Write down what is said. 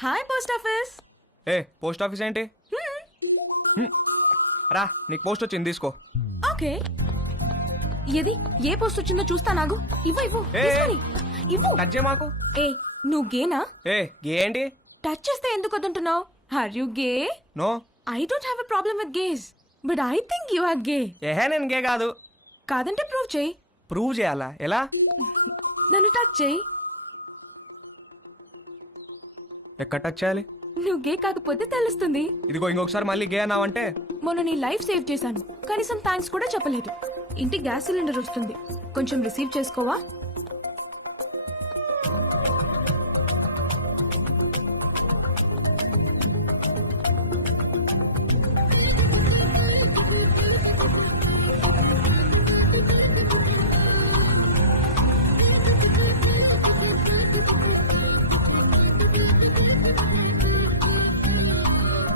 Hi post office. ఏ post office ఏంటి? రా నీకు పోస్ట్ వచ్చింది తీసుకో. ఓకే, ఏది ఏ పోస్ట్ వచ్చిందో చూస్తా. నాగు ఇవ్వు ఇవ్వు ఏ, తీసుకొని ఇవ్వు. టచ్ చేయ మాకు. ఏ నువ్వు గేనా? ఏ గే ఏంటి? టచ్ చేస్తే ఎందుకు వద్దంటున్నావు? Are you gay? No. I don't have a problem with gays, but I think you are gay. ఏహే నేను గే కాదు. కాదంటే ప్రూవ్ చేయి. ప్రూవ్ చేయాలా? ఎలా? నన్ను టచ్ చేయి. ఎక్కడ టచ్ చేయాలి? నువ్వు గే కాకపోతే తెలుస్తుంది. ఇదిగో ఇంకొకసారి మళ్ళీ గే అన్నావంటే. మొన్న నీ లైఫ్ సేవ్ చేశాను, కనీసం థ్యాంక్స్ కూడా చెప్పలేదు. ఇంటి గ్యాస్ సిలిండర్ వస్తుంది, కొంచెం రిసీవ్ చేసుకోవా?